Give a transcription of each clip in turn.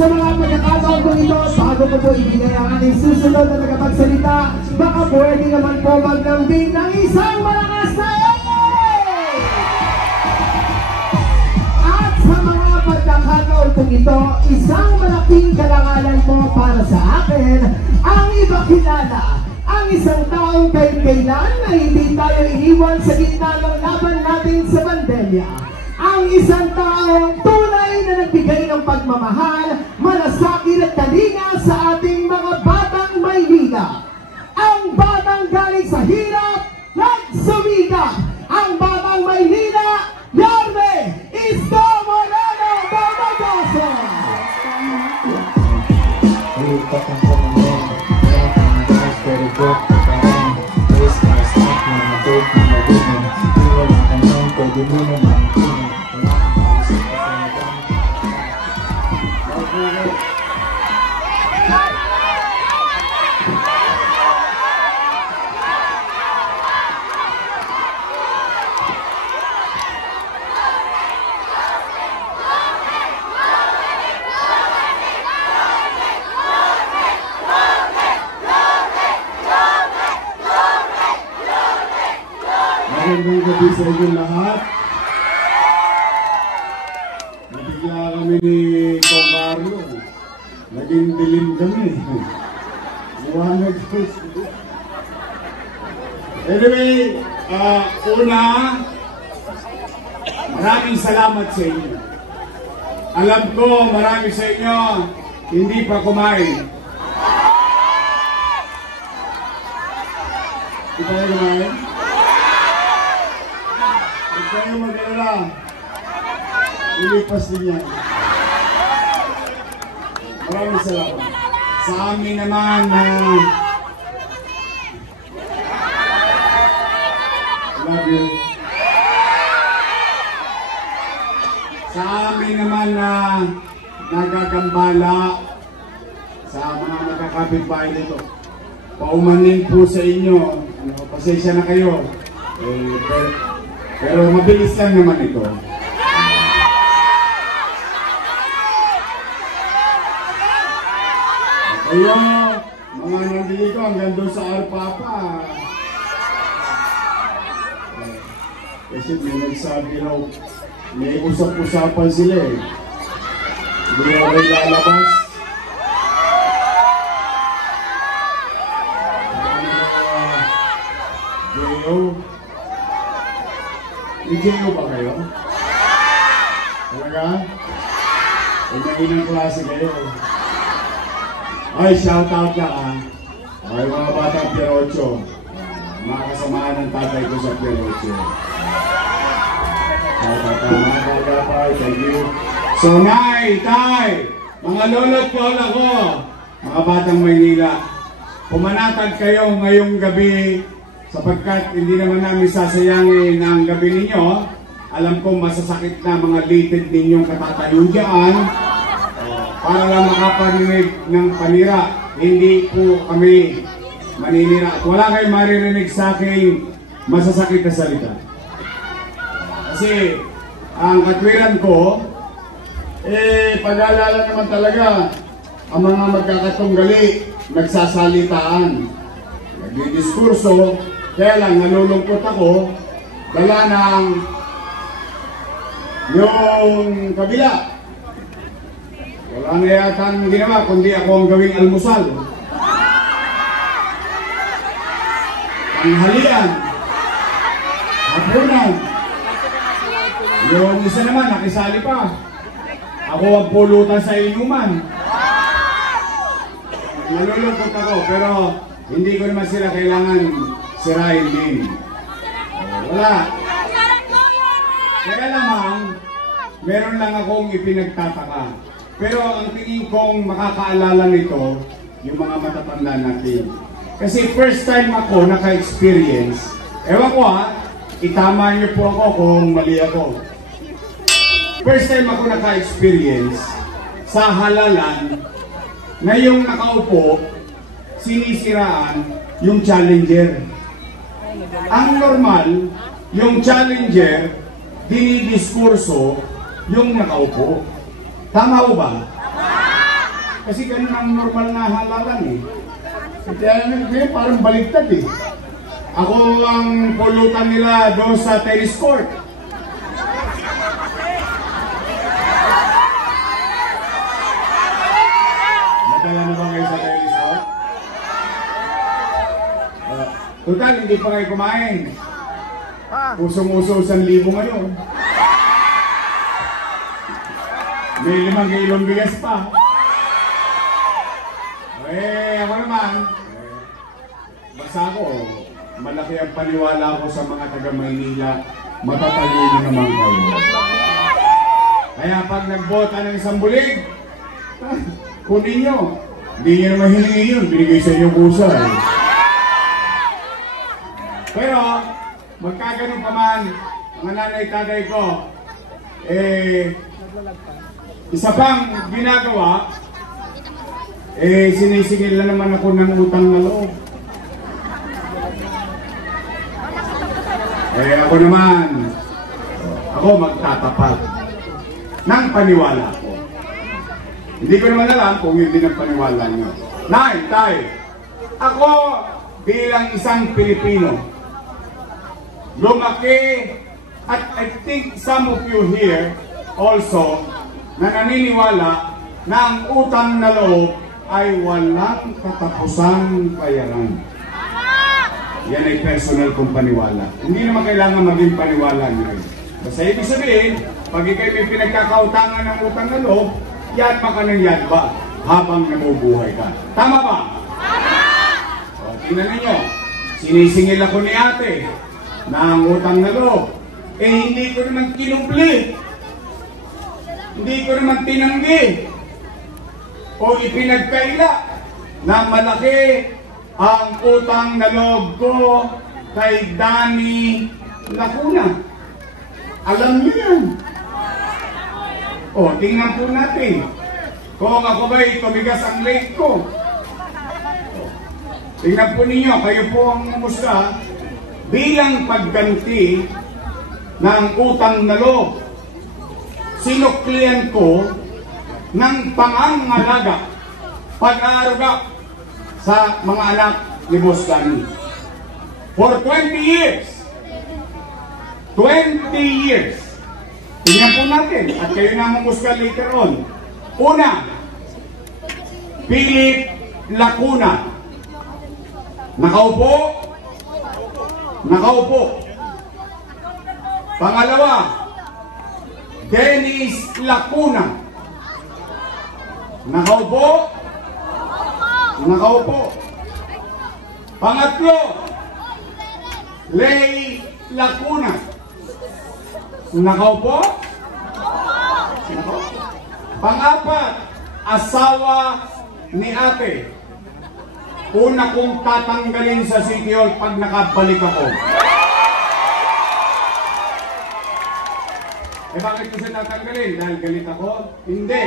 sa mga pagkakataon po ito, bago ko po ibigay ang ating susunod na tagapagsalita, baka pwede naman po maglambing ng isang malakas na At sa mga pagkakataon po ito, isang malaking karangalan po para sa akin ang ipakilala ang isang taong kahit kailan na hindi tayo iniwan sa gitna ng laban natin sa pandemya. Ang isang taong tunay na nagbigay ng pagmamahal, malasakit at talinga sa ating mga batang Maynila. Ang batang galing sa hirap, nagsumikap. Ang batang Maynila, Yarme Isko Moreno Domagoso! Magandang gabi sa inyo lahat. Nabigla kami ni Kong Carlo. Naging dilim kami. Iwanag ko. Anyway, una, maraming salamat sa inyo. Alam ko, marami sa inyo hindi pa kumain. Hindi pa kumain? Kayo mag-alala, ilipas din yan. Maraming salamat. Sa amin naman na love you. Sa amin naman na nagagambala sa mga magkakapitbahay nito. Paumanin po sa inyo. Pasensya na kayo. Pero mabilis lang naman ito. Kayo, mga nandito hanggang doon sa Arpapa. Kasi may nagsabi raw, may usap-usapan sila eh. Hindi raw rin lalabas. J.O. ba kayo? Talaga? Ay, mainang klase kayo. Ay, shoutout lang ah. Ay, mga batang Pierocho. Mga kasamaan ng tatay ko sa Pierocho. Shoutout lang mga bagapay. Thank you. So, Nay, Tay, mga lolo't lola ko, mga batang Maynila, pumanatag kayo ngayong gabi sapagkat hindi naman namin sasayangin ang gabi ninyo. Alam ko masasakit na mga litid ninyong katatayo dyan. Para lang makapaninig ng panira. Hindi po kami maninira. At wala kayong maririnig sa aking masasakit na salita. Kasi ang katwiran ko, pag-aalala naman talaga ang mga magkakatunggali, nagsasalitaan, nagdidiskurso. Kaya lang, nalulungkot ako, dala ng yung kabila. Wala na yata ang ginawa, kundi ako ang gawing almusal. Tanghalian, hapunan. Yung isa naman, nakisali pa. Ako ang pulutan sa inuman. Nalulungkot ako, pero hindi ko naman sila kailangan sirain din. Wala. Kaya naman, meron lang akong ipinagtataka. Pero ang tingin kong makakaalala nito, yung mga matatanda natin. Kasi first time ako naka-experience, ewan ko ha, itama niyo po ako kung mali ako. First time ako naka-experience sa halalan na yung nakaupo, sinisiraan yung challenger. Ang normal, yung challenger, dinidiskurso yung nakaupo. Tama ho ba? Kasi ganun ang normal na halalan eh. Kaya parang baliktad eh. Ako ang pulutan nila doon sa tennis court. Nadala na ba kayo sa tennis court? Total, hindi pa kayo kumain. Usong-uso 1,000 ngayon. May 5 kilong bigas pa. Ako naman, basta ako, malaki ang paniwala ko sa mga taga-Maynila, matatalino naman kayo. Kaya pag nagbota ng isang bulig, kunin nyo. Hindi nyo naman hilingi yun, binigay sa inyo kusa. Pero, magkaganon pa man, mga nanay-tatay ko, isa pang ginagawa, sinisingil na naman ako ng utang na loob. Ako naman, ako magtatapat ng paniwala ko. Hindi ko naman alam kung yun din ang paniwala nyo. Nay, tay, ako bilang isang Pilipino, lumaki, at I think some of you here also na naniniwala na ang utang na loob ay walang katapusang bayaran. Yan ay personal kong paniwala. Hindi naman kailangan maging paniwala nyo. Basta ibig sabihin, pag ikay may pinagkakautangan ng utang na loob, yan pa ka ng yan ba habang nabubuhay ka. Tama ba? Tama! O, tingnan ninyo, sinisingil ako ni ate na ang utang na loob. Hindi ko naman kinubli. Hindi ko naman tinanggi. O ipinagkaila na malaki ang utang na loob ko kay Danny Lacuna. Alam niyo yan. O, tingnan po natin. Kung ako ba'y tumigas ang late ko. Tingnan po ninyo, kayo po ang umusga bilang pagganti ng utang na loob. Sinuklian ko ng pangangalaga, pag-aaruga sa mga anak ni Boss Danny. For 20 years. 20 years. Tingnan po natin at kayo na mamusga later on. Una, Philip Lacuna. Nakaupo. Nakaupo. Pangalawa, Dennis Lacuna. Nakaupo. Nakaupo. Pangatlo, Lay Lacuna. Nakaupo. Nakaupo. Pangapat, asawa ni ate. Una kong tatanggalin sa City Hall pag nakabalik ako. Bakit ko siya tatanggalin? Dahil galit ako? Hindi.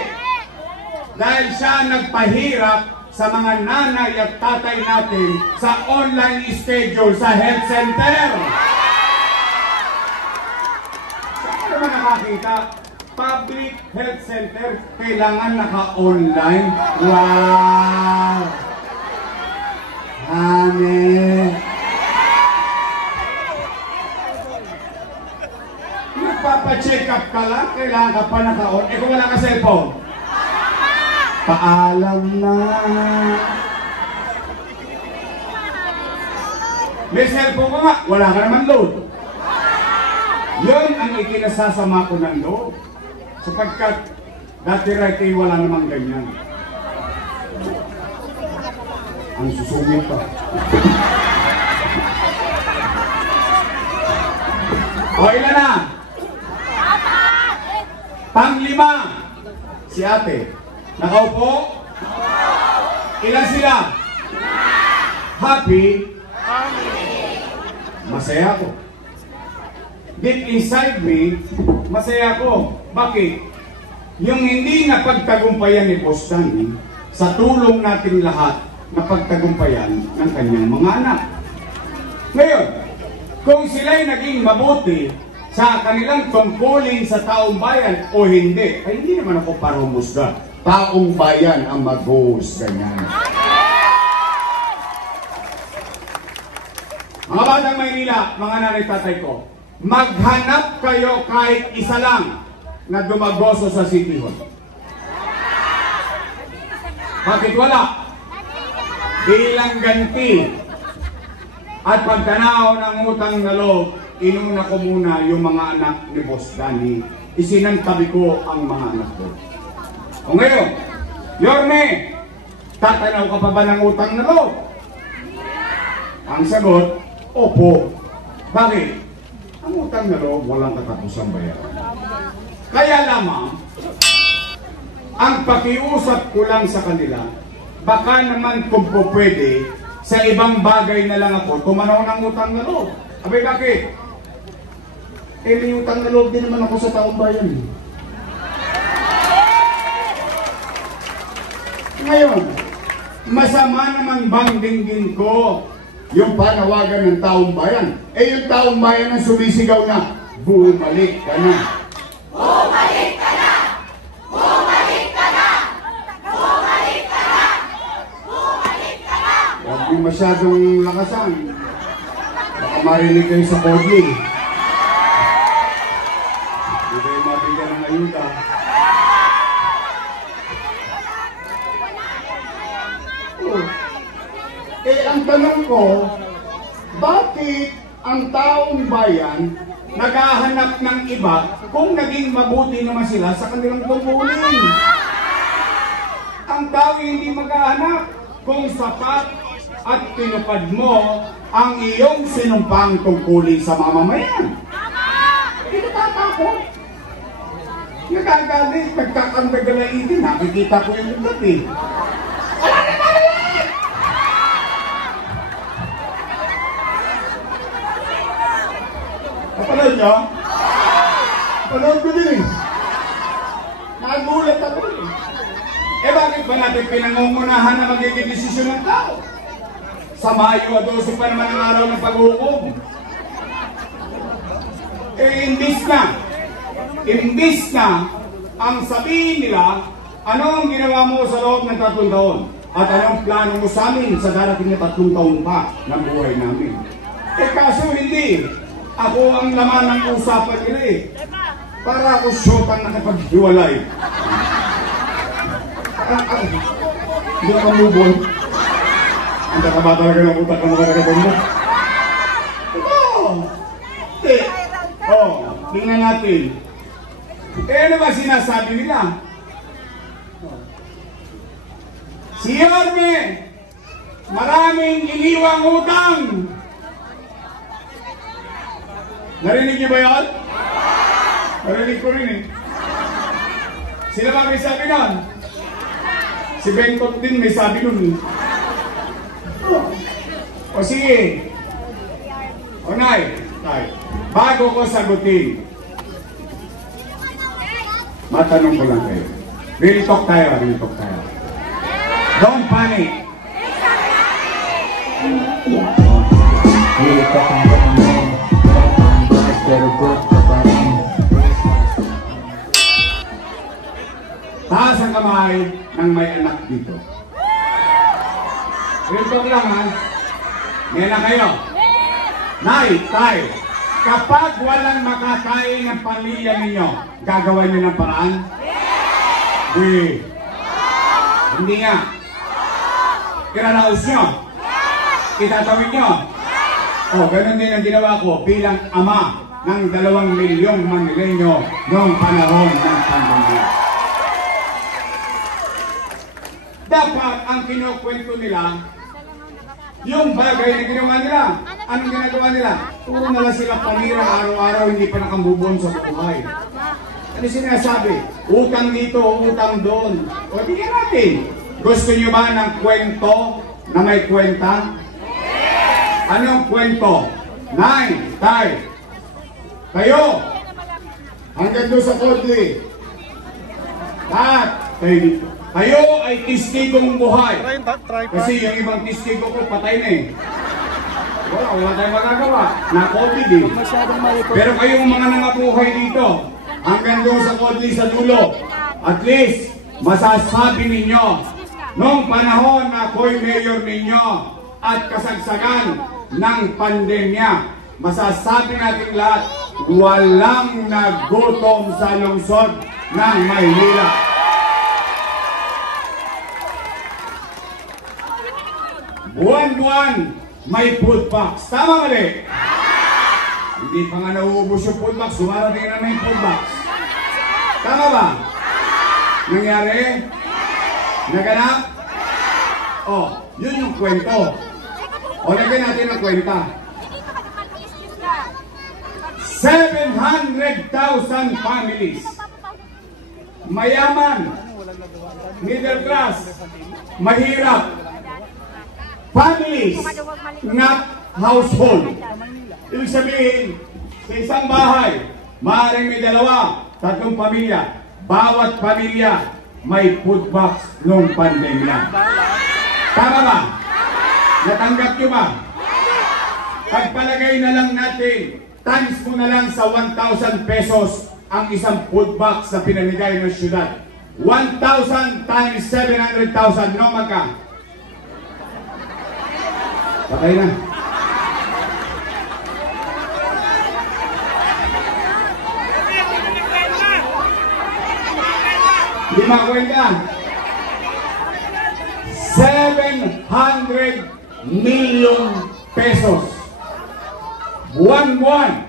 Dahil siya nagpahirap sa mga nanay at tatay natin sa online schedule sa health center. Saan naman nakakita? Public health center, kailangan naka-online. Wow! Honey! Nagpapacheck up ka lang, kailangan ka pa naka-on. Kung wala ka cellphone, paalam na. May cellphone ka nga, wala ka naman load. Yun ang ikinasasama ko ng loob. Sapagkat dati right wala namang ganyan. Ang susungit pa. O ilan na? Panglima, si ate. Nakaupo? Ilan sila? Happy? Masaya ako. Deep inside me, masaya ako. Bakit? Yung hindi napagtagumpayan ni Boss Danny, sa tulong natin lahat, napagtagumpayan ng kanyang mga anak. Ngayon, kung sila'y naging mabuti sa kanilang tungkulin sa taong bayan o hindi, ay hindi naman ako para humusga. taong bayan ang mag-host ganyan. Mga batang Maynila, mga nanay tatay ko, maghanap kayo kahit isa lang na dumagoso sa City Hall. Bakit wala? Bilang ganti at pagtanaw ng utang na loob, inuna ko muna yung mga anak ni Boss Danny. Isinantabi ko ang mga anak ko. O ngayon, Yorme, tatanaw ka pa ba ng utang na loob? Ang sagot, opo. Bakit? Ang utang na loob walang katapusang bayaran. Kaya lamang, ang pakiusap ko lang sa kanila, baka naman kung po pwede, sa ibang bagay na lang ako, tumanaw ng utang na loob. Abay, bakit? Eh, may utang na loob din naman ako sa taong bayan. Ngayon, masama naman bang dinggin ko yung panawagan ng taong bayan? Eh, yung taong bayan ang sumisigaw na, bumalik ka na. Bumalik ka na! Bumalik ka na! Bumalik ka na! Bumalik ka na! Huwag yung masyadong lakasan. Baka marinig kayo sa kodi. Hindi kayo mabigyan ng ayuda. Eh, ang tanong ko, bakit ang taong bayan naghahanap ng iba kung naging mabuti naman sila sa kanilang tungkulin? Ang tao hindi maghahanap kung sapat at tinupad mo ang iyong sinumpang tungkulin sa mamamayan. Hindi natatakot. Nagagalit, nagkakandagalain, nakikita ko yung lugat eh. Wala na talaga! Napanood nyo? Napanood ko din eh. Nagulat ako eh. Eh bakit ba natin pinangungunahan na magiging desisyon ng tao? Sa Mayo 12 pa naman ang araw ng pag-uukom. Eh imbis na ang sabihin nila, ano ang ginawa mo sa loob ng 3 taon? At anong plano mo sa amin sa darating na 3 taon pa ng buhay namin? Eh kaso hindi. Ako ang laman ng usapan nila eh. Para ako syotang nakapaghiwalay. Hindi ka mubon. Ang kakaba talaga ng utak ng mga nagabon mo. Oo. Tingnan natin. Eh ano ba sinasabi nila? Si Yorme, maraming iniwang utang. Narinig niyo ba yun? Narinig ko rin eh. Sila ba may sabi nun? Si Bentot din may sabi nun eh. O sige. O Nay, bago ko sagutin, matanong ko lang kayo. Real talk tayo. Don't panic. Real talk ang ganun. Pero good ka pa rin. Taas ang kamay ng may anak dito. Real talk lang ha. Ngayon na kayo. Nay, tay, kapag walang makakain ng pamilya ninyo, gagawin niyo ng paraan? Hindi nga. Iraraos nyo? Itatawid nyo? O, ganun din ang ginawa ko bilang ama ng 2 milyong Manileño noong panahon ng pandemya. Dapat ang kinukwento nila, yung bagay na ginawa nila. Anong ginagawa nila? Puro na lang sila panira araw-araw, hindi pa nakamubon sa buhay. Ano sinasabi? Utang dito, utang doon. O tingnan natin. Gusto nyo ba ng kwento na may kwenta? Anong kwento? 9, tay. Kayo, hanggang doon sa kodli. Lahat, kayo ay testigong buhay. Kasi yung ibang testigo ko patay na eh. Wala tayong magagawa. Na-COVID eh. Pero kayong mga nangabuhay dito, hanggang doon sa kodli sa dulo, at least, masasabi ninyo, noong panahon na ako'y mayor ninyo at kasagsagan ng pandemya, masasabi natin lahat, walang nagutom sa lungsod ng Maynila. Buwan-buwan, may food box. Tama mali? Hindi pa nga nauubos yung food box, dumarating na may food box. Tama ba? Nangyari? Naganap? Oh, yun yung kwento. O, lagyan natin ang kwenta. 700,000 families. Mayaman, middle class, mahirap. Families, not household. Ibig sabihin, sa isang bahay, maaaring may 2, 3 pamilya. Bawat pamilya may food box noong pandemya. Tama ba? Natanggap nyo ba? Pagpalagay na lang natin, times mo na lang sa 1,000 pesos ang isang food box na pinamigay ng syudad. 1,000 times 700,000, no magka? Patay na. Hindi makakwenta. 700 million pesos. Buwan-buwan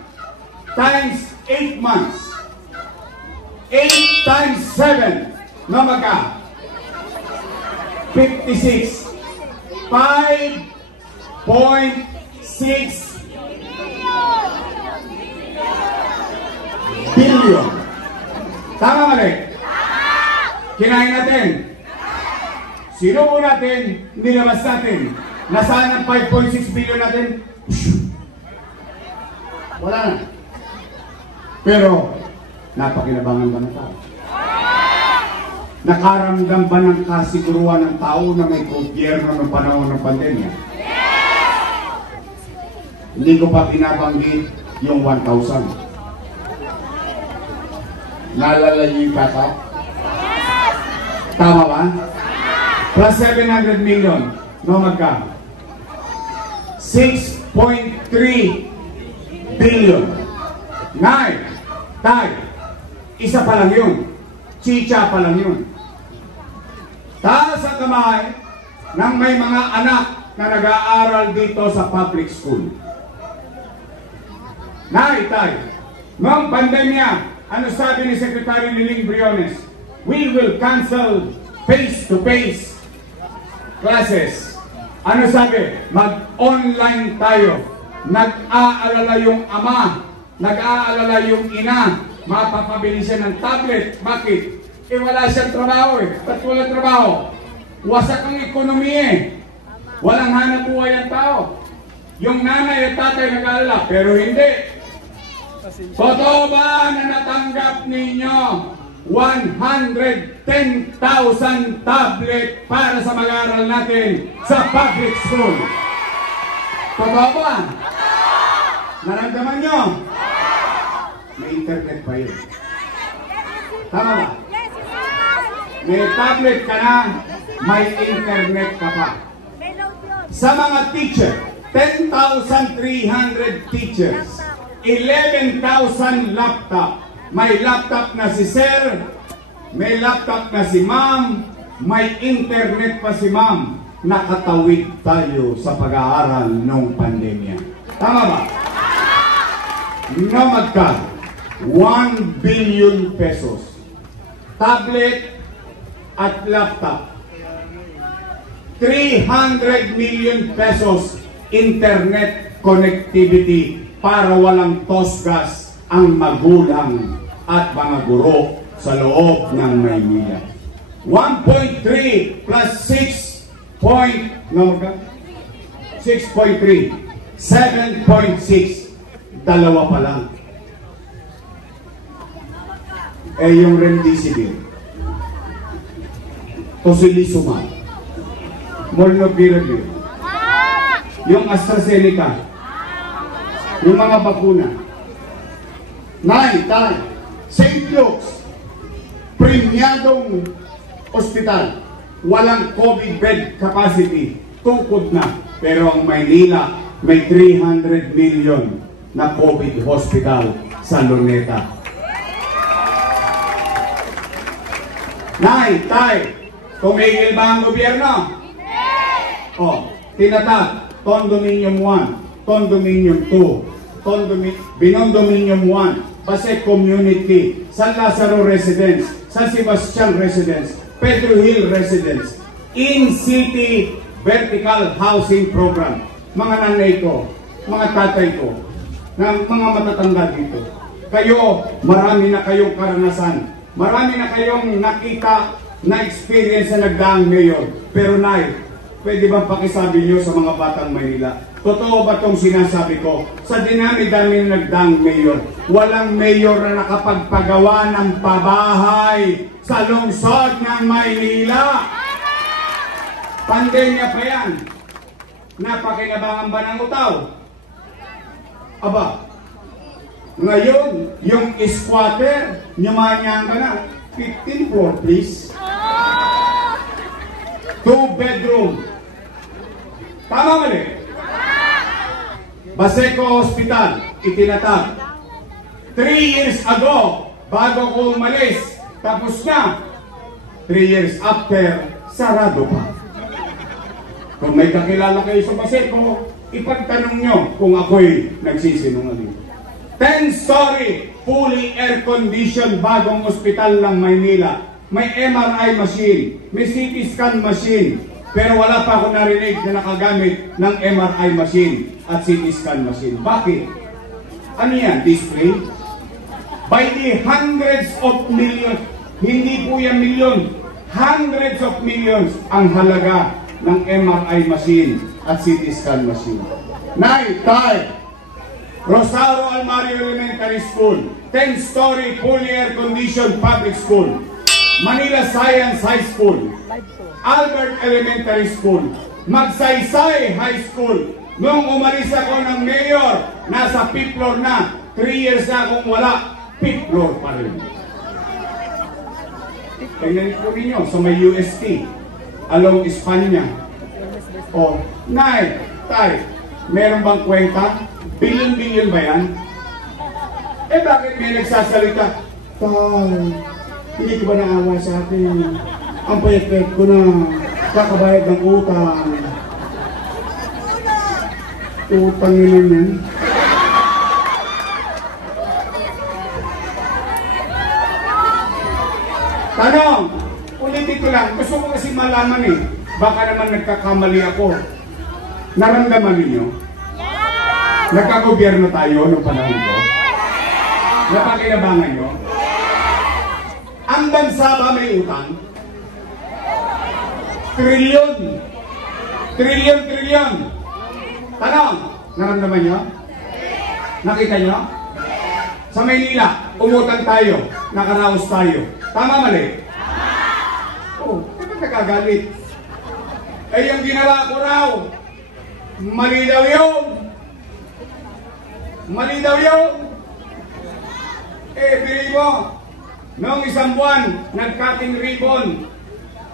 times 8 months. 8 times 7. No magka? 56. 5.6 billion. Tama mali? Kinain natin. Sinubo natin, nilabas natin. Nasaan ang 5.6 billion natin? Wala na. Pero, napakinabangan ba ng tao? Nakaramdam ba ng kasiguruhan ng tao na may gobyerno ng panahon ng pandemya? Hindi ko pa pinabanggit yung 1,000. Naalala niyo yung kata? Tama ba? Plus 700 million. No magka? 6.3 billion. Nay, tay, isa pa lang yun. Chicha pa lang yun. Taas ang kamay ng may mga anak na nag-aaral dito sa public school. Nay, tay, noong pandemya, ano sabi ni Secretary Liling Briones? We will cancel face-to-face classes. Ano sabi? Mag-online tayo. Nag-aalala yung ama, nag-aalala yung ina, mapapabili siya ng tablet. Bakit? Eh wala siyang trabaho eh. Ba't walang trabaho? Wasak ang ekonomiya eh. Walang hanap buhay ang tao. Yung nanay at tatay nag-aalala, pero hindi. Totoo ba na natanggap ninyo 110,000 tablet para sa mag-aaral natin sa public school? Totoo ba? Naramdaman nyo? May internet pa yun. Tama ba? May tablet ka na, may internet ka pa. Sa mga teacher, 10,300 teachers, 11,000 laptop. May laptop na si sir, may laptop na si ma'am, may internet pa si ma'am. Nakatawid tayo sa pag-aaral ng pandemya. Tama ba? No magka 1 billion pesos. Tablet at laptop. 300 million pesos internet connectivity para walang tosgas ang magulang at mga guro sa loob ng Maynila. 1.3 plus 6.3 7.6, dalawa pa lang. Eh yung remdesivir, tocilizumab, molnupiravir, yung AstraZeneca, yung mga bakuna, St. Luke's, premiadong ospital, walang COVID bed capacity, tukod na. Pero ang Maynila, may 300 million na COVID hospital sa Luneta. Nay, tay, tumigil ba ang gobyerno? O, tinatag, Condominium 1, Condominium 2, Binondominium 1, Pasay Community, San Lazaro Residence, San Sebastian Residence, Pedro Hill Residence, In-City Vertical Housing Program. Mga nanay ko, mga tatay ko, ng mga matatanda dito, kayo, marami na kayong karanasan, marami na kayong nakita na experience sa nagdaang mayor. Pero nay, pwede bang pakisabi nyo sa mga batang Maynila, totoo ba itong sinasabi ko? Sa dinami-dami na nagdaang mayor, walang mayor na nakapagpagawa ng pabahay sa lungsod ng Maynila. Pandemya pa yan. Napakinabangan ba ng utaw? Aba, ngayon, yung squatter, nyumanyang ka na. 15 floor, please. 2 bedroom. Tama mali? Baseco Hospital, itinatag. 3 years ago, bago ko umalis, tapos na. 3 years after, sarado pa. Kung may kakilala kayo sa Baseco, ipagtanong nyo kung ako'y nagsisinungaling. 10-story, fully air-conditioned bagong ospital ng Maynila. May MRI machine, may CT scan machine, pero wala pa ako narinig na nakagamit ng MRI machine at CT scan machine. Bakit? Ano yan? Display? By the hundreds of millions, hindi po yan milyon, hundreds of millions ang halaga ng MRI machine at CT scan machine. Nay, tay, Rosario Almario Elementary School, 10-story fully air-conditioned public school. Manila Science High School, Albert Elementary School, Magsaysay High School. Nung umalis ako ng mayor, nasa 5th floor na. 3 years na akong wala, 5th floor pa rin. Tingnan po ninyo sa may UST, along Espanya. O, nay, tay, meron bang kwenta? Billion-billion ba yan? Eh bakit may nagsasalita? Tay, hindi ko ba naawa sa akin? Ang payat-payat ko na kakabayad ng utang. Utang yun yan. Tanong, ulitin ko lang. Gusto ko kasi malaman eh. Baka naman nagkakamali ako. Naramdaman ninyo? Nagkagobyerno tayo noong panahon ko? Napakinabangan nyo? Ang bansa ba may utang? Trilyon. Trilyon. Tanong, naramdaman nyo? Nakita nyo? Sa Maynila, umutang tayo, nakaraos tayo. Tama mali? Oo, bakit nakagalit? Eh yung ginawa ko raw, mali daw yun. Mali daw yun. Eh, pili mo. Noong isang buwan, nag-cutting ribbon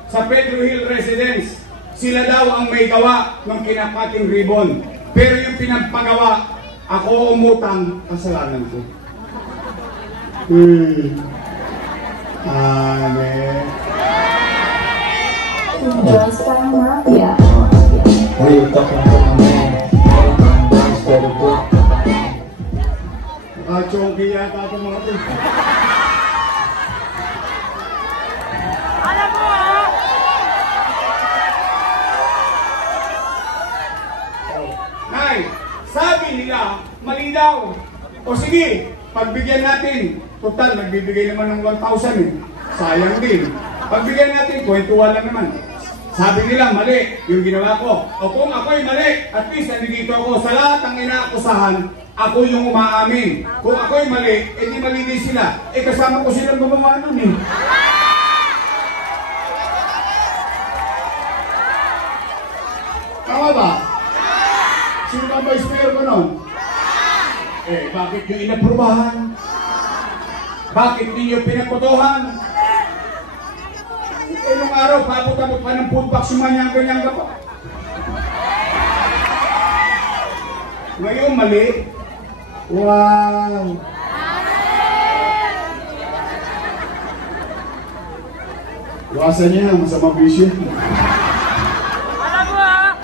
sa Pedro Hill Residence. Sila daw ang may gawa ng kinakating ribbon. Pero yung pinagpagawa, ako umutang, kasalanan ko. Just like mafia. What are you talking about, man? Dance for the book. Nakachongki yata ito mga ito. Alam mo ha? Nay, sabi nila, mali daw. O sige, pagbigyan natin. Total, nagbibigay naman ng 1,000 eh. Sayang din. Pagbigyan natin, kwentuhan lang naman. Sabi nila, mali yung ginawa ko. O kung ako'y mali, at least nandito ako sa lahat ng inaakusahan, ako yung umaamin. Kung ako'y mali, edi mali din sila. Eh kasama ko silang gumawa nun eh. Tama ba? Sino ba ang vice mayor ko nun? Eh, bakit nyo inaprubahan? Bakit ninyo pinaputuhan? Eh, nung araw, paabot-abot pa ng food box yung manyang-ganyang ka pa. Ngayon, mali. Wow! Iwasan niya, masama bisyo. Alam mo ha?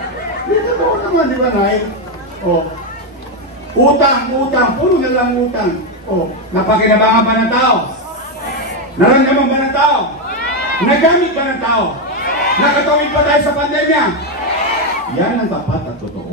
Dito po naman, di ba, Nay? Oh. Utang, puro na lang utang. Oh, napakinabangan ba ng tao? Naramdaman ba ng tao? Nagamit ba ng tao? Nakatawid pa tayo sa pandemya? Yan ang tapat at totoo.